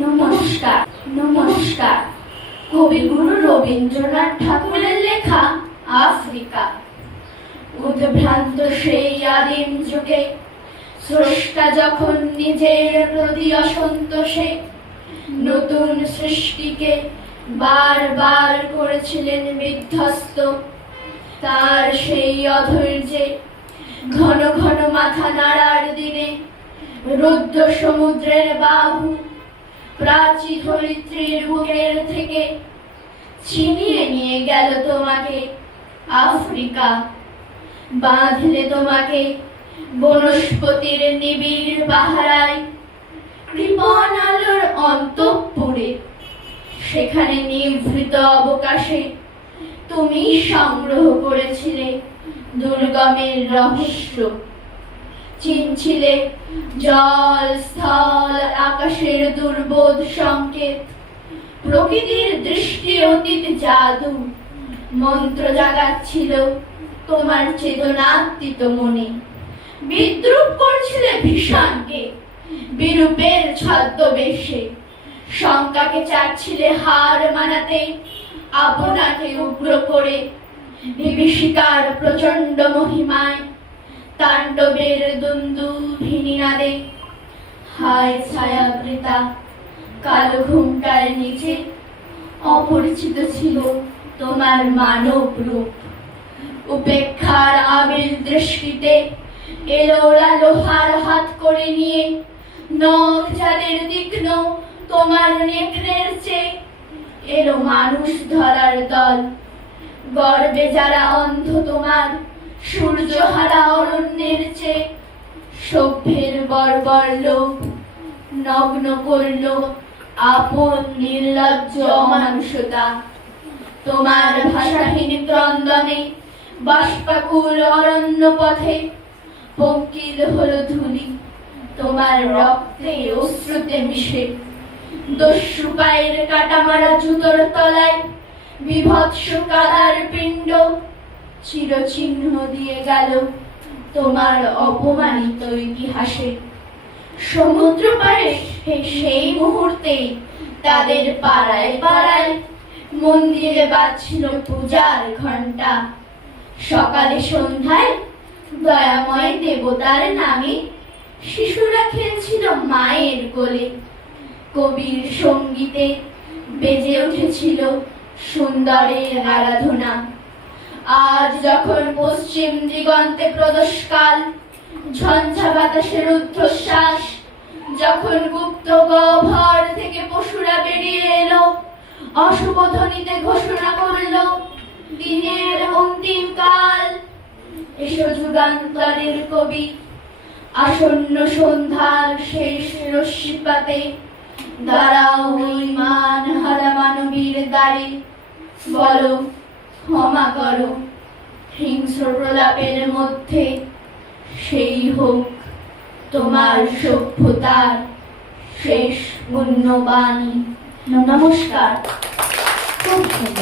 নমস্কার নমস্কার। কবিগুরু রবীন্দ্রনাথ ঠাকুরের লেখা আফ্রিকা। উদ্ভ্রান্ত সেই আদিম যুগে স্রষ্টা যখন নিজের প্রতি অসন্তোষে নতুন সৃষ্টিকে বারবার করেছিলেন বিধ্বস্ত, তার সেই অধৈর্যে ঘন ঘন মাথা নাড়ার দিনে রুদ্র সমুদ্রের বাহু প্রাচী ধরিত্রীর বুকের থেকে ছিনিয়ে নিয়ে গেল তোমাকে আফ্রিকা। বাঁধলে তোমাকে বনস্পতির নিবিড় পাহারায়, কৃপণ আলোর অন্তঃপুরে। সেখানে নিভৃত অবকাশে তুমি সংগ্রহ করেছিলে দুর্গমের রহস্য, চিনছিলে জল স্থল আকাশের দুর্বোধ সংকেত, প্রকৃতির দৃষ্টি অতীত জাদু মন্ত্র জাগাচ্ছিল তোমার চেতনাতীত মনে। বিদ্রুপ করছিলে ভীষণকে বিরূপের ছদ্মবেশে, শঙ্কাকে চাচ্ছিলে হার মানাতে আপনাকে উগ্র করে। বিভীষিকার প্রচন্ড মহিমায় তাণ্ডবের দুন্দুভিনী নাদে, হায় ছায়াবৃতা কালো ঘুমটার নিচে অপরিচিত ছিল তোমার মানব রূপ। উপেক্ষার আবিল দৃষ্টিতে এলোরা লোহার হাত করে নিয়ে, নখ যাদের তীক্ষ্ণ তোমার নেত্রের চেয়ে, এলো মানুষ ধরার দল। গর্বে যারা অন্ধ তোমার সূর্যহারা অরণ্যের চেয়ে, সভ্যের বর্বর লোভ নগ্ন করল আপন নির্লজ্জ অমানুষতা। তোমার ভাষাহীন ক্রন্দনে বাষ্পাকুল অরণ্য পথে পঙ্কিল হলো ধূলি তোমার রক্তে অশ্রুতে মিশে। দস্যু পায়ের কাটা মারা জুতোর তলায় বিভৎস কাদার পিণ্ড চিরচিহ্ন দিয়ে গেল তোমার অপমানিত ইতিহাসে। সমুদ্র পারে সেই মুহূর্তে তাদের পাড়ায় পাড়ায় মন্দিরে বাজছিল পূজার ঘণ্টা। সকালে সন্ধ্যায় দয়াময় দেবতার নামে শিশুরা খেলছিল মায়ের কোলে। কবির সঙ্গীতে বেজে উঠেছিল সুন্দরের আরাধনা। আজ যখন পশ্চিম দিগন্তে প্রদোষকাল, ঝঞ্ঝা বাতাসের ঊর্ধ্বশ্বাস, যখন গুপ্ত গহ্বর থেকে পশুরা বেরিয়ে এলো, অশুভ ধ্বনিতে ঘোষণা করল দিনের অন্তিম কাল। এসো যুগান্তরের কবি, আসন্ন সন্ধ্যার শেষ রশ্মিপাতে দাঁড়াও ওই মান হারা মানবীর দ্বারে। বলো ক্ষমা করো, হিংস্র প্রলাপের মধ্যে সেই হোক তোমার সভ্যতার শেষ পুণ্যবাণী। নমস্কার। খুব সুন্দর।